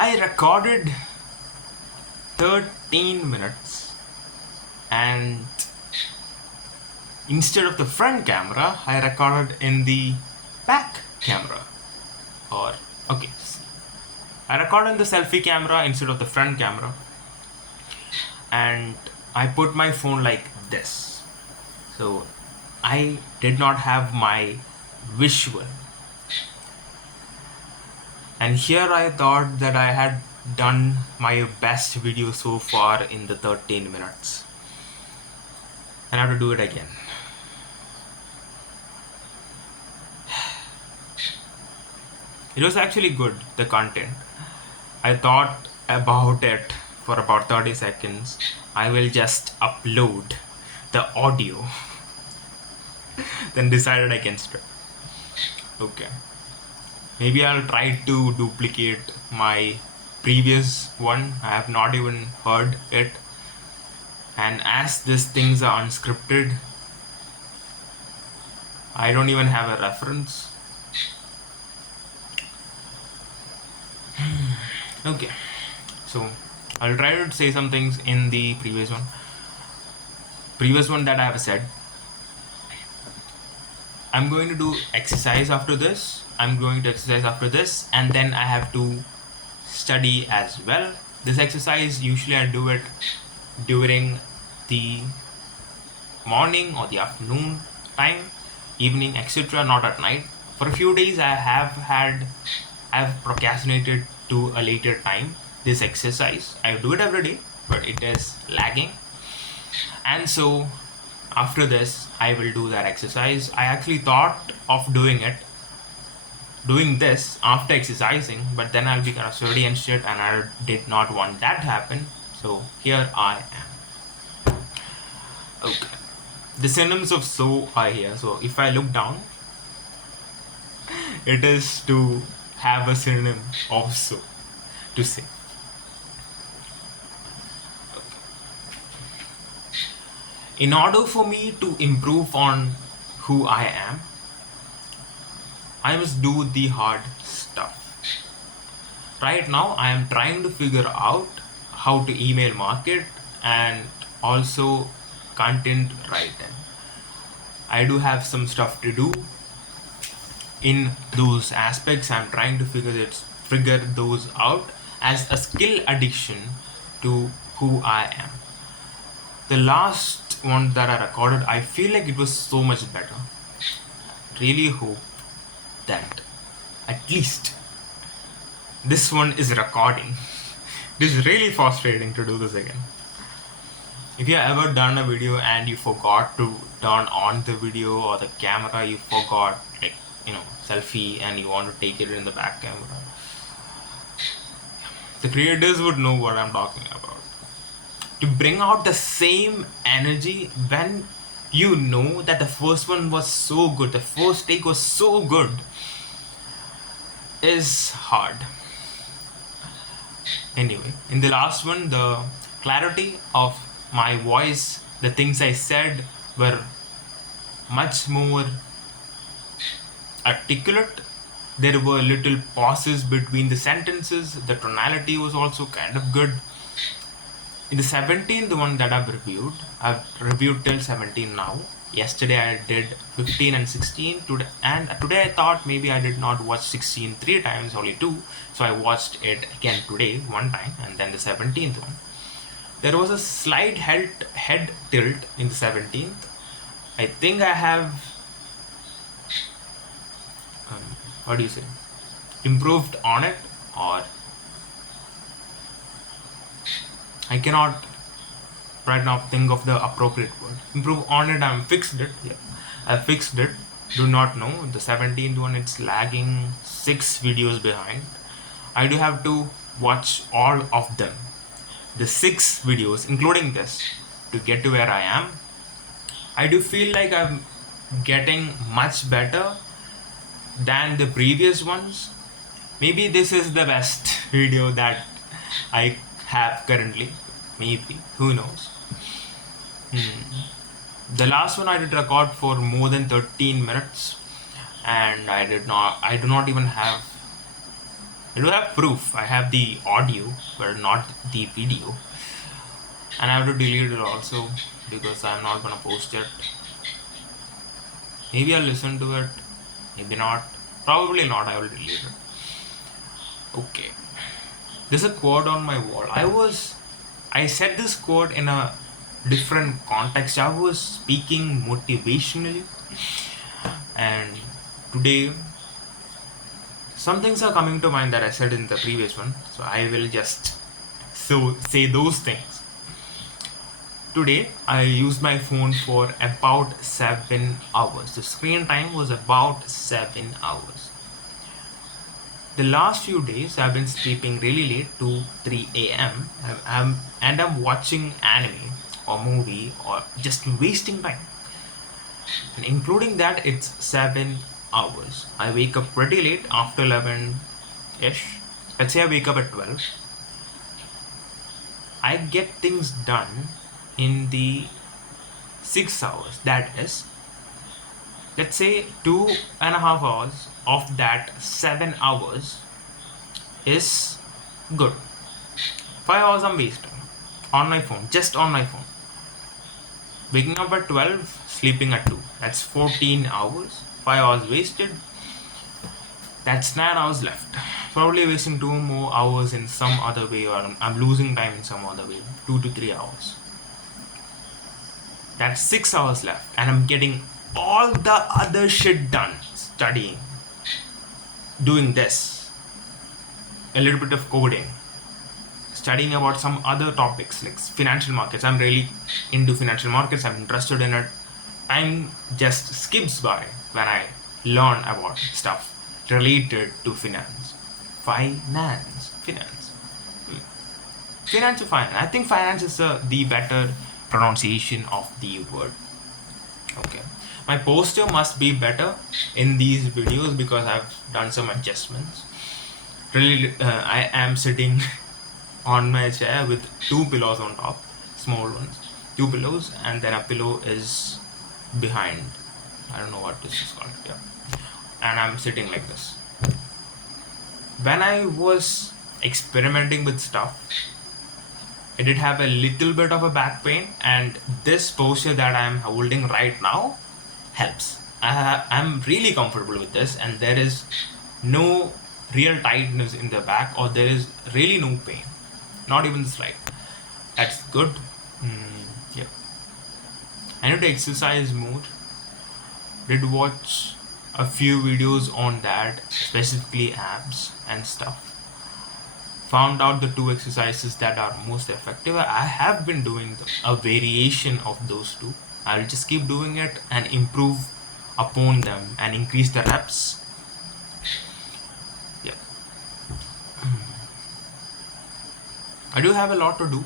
I recorded 13 minutes, and instead of the front camera, I recorded in the back camera. I recorded in the selfie camera instead of the front camera, and I put my phone like this. So I did not have my visual. And here I thought that I had done my best video so far in the 13 minutes. And I have to do it again. It was actually good, the content. I thought about it for about 30 seconds. I will just upload the audio. Then decided against it. Okay. Maybe I'll try to duplicate my previous one. I have not even heard it. And as these things are unscripted, I don't even have a reference. Okay, so I'll try to say some things in the previous one that I have said. I'm going to do exercise after this. I'm going to exercise after this, and then I have to study as well. This exercise, usually I do it during the morning or the afternoon time, evening, etc., not at night. For a few days I've procrastinated to a later time this exercise. I do it every day, but it is lagging. And so after this, I will do that exercise. I actually thought of doing this after exercising, but then I'll be kind of sweaty and shit, and I did not want that to happen. So here I am. Okay. The synonyms of so are here. So if I look down, it is to have a synonym of so, to say. In order for me to improve on who I am, I must do the hard stuff. Right now, I am trying to figure out how to email market and also content writing. I do have some stuff to do in those aspects. I'm trying to figure those out as a skill addition to who I am. The last one that I recorded, I feel like it was so much better. Really hope that at least this one is recording. It is really frustrating to do this again. If you have ever done a video and you forgot to turn on the video or the camera, you forgot, like, selfie, and you want to take it in the back camera, the creators would know what I'm talking about. To bring out the same energy when you know that the first one was so good, the first take was so good, is hard. Anyway, in the last one, the clarity of my voice, the things I said were much more articulate. There were little pauses between the sentences. The tonality was also kind of good. In the 17th one that I've reviewed till 17 now. Yesterday I did 15 and 16. Today I thought maybe I did not watch 16 3 times, only 2. So I watched it again today, 1 time, and then the 17th one. There was a slight head tilt in the 17th. I think I have, improved on it, or I cannot right now think of the appropriate word. Improve on it, I fixed it. Yeah, I fixed it. Do not know. The 17th one, it's lagging 6 videos behind. I do have to watch all of them. The 6 videos, including this, to get to where I am. I do feel like I'm getting much better than the previous ones. Maybe this is the best video that I have currently. Maybe. Who knows? The last one I did record for more than 13 minutes, and I do not even have I do have proof. I have the audio, but not the video. And I have to delete it also because I'm not gonna post it. Maybe I'll listen to it, maybe not. Probably not, I will delete it. Okay. There's a quote on my wall. I said this quote in a different context. I was speaking motivationally, and today some things are coming to mind that I said in the previous one, so I will just say those things. Today I used my phone for about 7 hours. The screen time was about 7 hours. The last few days I've been sleeping really late, 2 3 a.m. and I'm watching anime or movie or just wasting time. And including that, it's 7 hours. I wake up pretty late, after 11-ish. Let's say I wake up at 12. I get things done in the 6 hours. That is, let's say 2.5 hours of that 7 hours is good. 5 hours I'm wasting on my phone, just on my phone. Waking up at 12, sleeping at 2. That's 14 hours. 5 hours wasted. That's 9 hours left. Probably wasting 2 more hours in some other way, or I'm losing time in some other way. 2 to 3 hours. That's 6 hours left, and I'm getting all the other shit done. Studying, doing this, a little bit of coding, studying about some other topics like financial markets. I'm really into financial markets. I'm interested in it. Time just skips by when I learn about stuff related to finance. Finance. Finance or finance? I think finance is the better pronunciation of the word. Okay. My posture must be better in these videos because I've done some adjustments. Really, I am sitting on my chair with 2 pillows on top, small ones. 2 pillows, and then a pillow is behind. I don't know what this is called. Yeah. And I'm sitting like this. When I was experimenting with stuff, I did have a little bit of a back pain, and this posture that I'm holding right now helps. I'm really comfortable with this, and there is no real tightness in the back, or there is really no pain, not even slight. That's good. Yeah. I need to exercise more. Did watch a few videos on that, specifically abs and stuff. Found out the 2 exercises that are most effective. I have been doing a variation of those 2. I'll just keep doing it and improve upon them and increase the reps. Yeah. I do have a lot to do.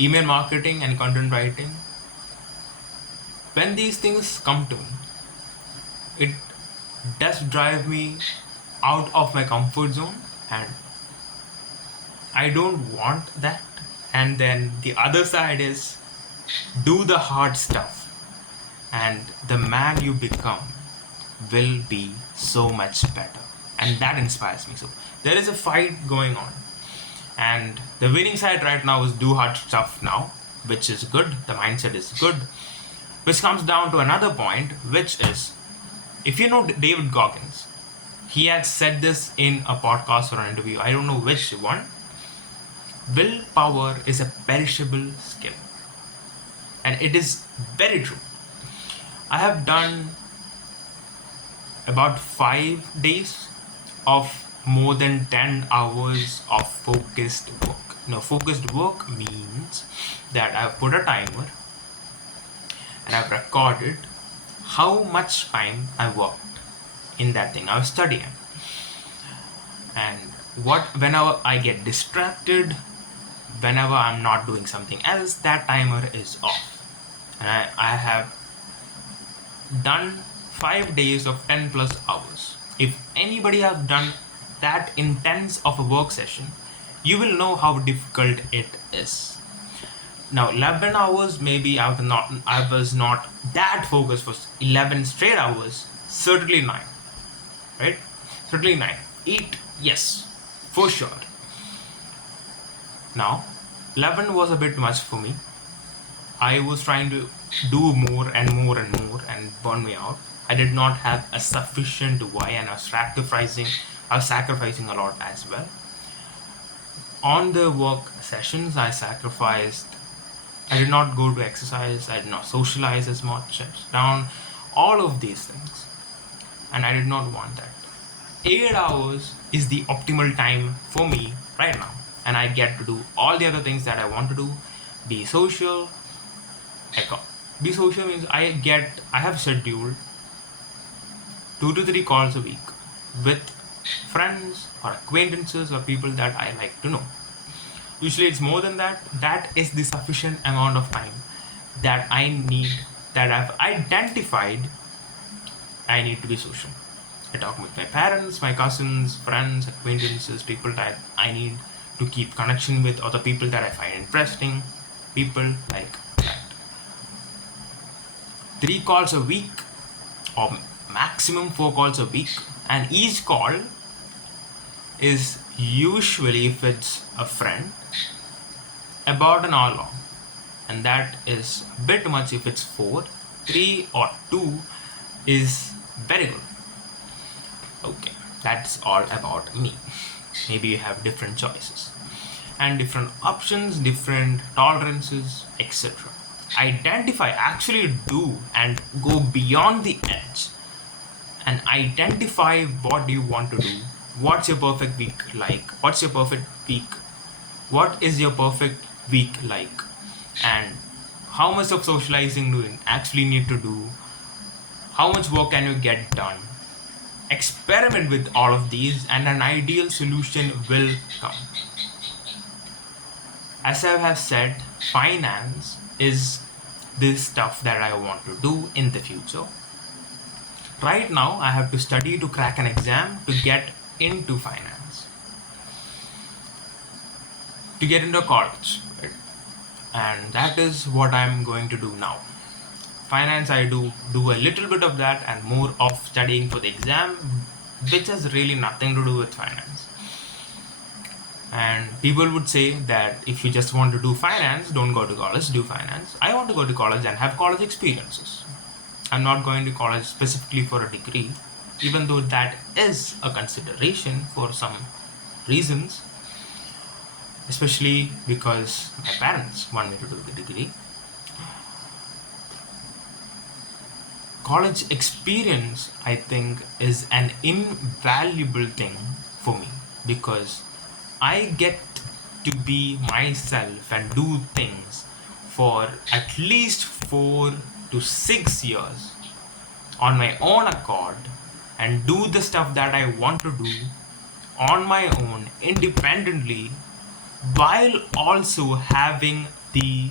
Email marketing and content writing. When these things come to me, it does drive me out of my comfort zone, and I don't want that. And then the other side is do the hard stuff, and the man you become will be so much better. And that inspires me. So there is a fight going on, and the winning side right now is do hard stuff now, which is good. The mindset is good, which comes down to another point, which is, if you know David Goggins, he had said this in a podcast or an interview, I don't know which one. Willpower is a perishable skill, and it is very true. I have done about 5 days of more than 10 hours of focused work. Now, focused work means that I've put a timer and I've recorded how much time I worked in that thing I was studying. And whenever I get distracted, whenever I'm not doing something else, that timer is off. And I have done 5 days of 10 plus hours. If anybody has done that intense of a work session, you will know how difficult it is. Now 11 hours, maybe I was not that focused for 11 straight hours. Certainly 9, right? Certainly 9. 8 Yes, for sure. Now, 11 was a bit much for me. I was trying to do more and more and more and burn me out. I did not have a sufficient why, and I was sacrificing a lot as well. On the work sessions, I did not go to exercise, I did not socialize as much, I was down, all of these things. And I did not want that. 8 hours is the optimal time for me right now. And I get to do all the other things that I want to do. Be social. Be social means I have scheduled 2 to 3 calls a week with friends or acquaintances or people that I like to know. Usually it's more than that. That is the sufficient amount of time that I need, that I've identified I need to be social. I talk with my parents, my cousins, friends, acquaintances, people that I need to keep connection with, or the people that I find interesting, people like that. 3 calls a week or maximum 4 calls a week, and each call is usually, if it's a friend, about an hour long, and that is a bit much if it's 4. 3 or 2 is very good. Okay, that's all about me. Maybe you have different choices and different options, different tolerances, etc. Identify, actually do and go beyond the edge and identify what you want to do. What's your perfect week like? What is your perfect week like? And how much of socializing do you actually need to do? How much work can you get done? Experiment with all of these and an ideal solution will come. As I have said, finance is this stuff that I want to do in the future. Right now, I have to study to crack an exam to get into finance, to get into college, right? And that is what I'm going to do now. Finance, I do a little bit of that and more of studying for the exam, which has really nothing to do with finance. And people would say that if you just want to do finance, don't go to college, do finance. I want to go to college and have college experiences. I'm not going to college specifically for a degree, even though that is a consideration for some reasons, especially because my parents want me to do the degree. College experience, I think, is an invaluable thing for me because I get to be myself and do things for at least 4 to 6 years on my own accord and do the stuff that I want to do on my own independently, while also having the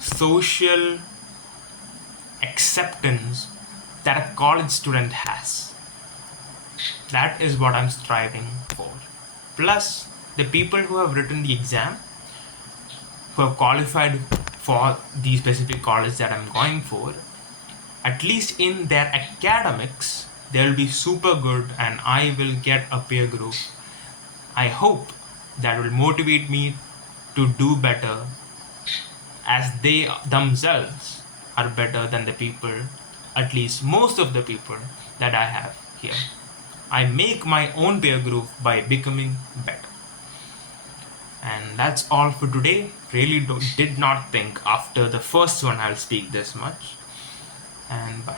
social acceptance that a college student has. That is what I'm striving for. Plus, the people who have written the exam, who have qualified for the specific college that I'm going for, at least in their academics, they'll be super good and I will get a peer group. I hope that will motivate me to do better, as they themselves are better than the people, at least most of the people that I have here. I make my own peer group by becoming better. And that's all for today. Really did not think after the first one I'll speak this much. And bye.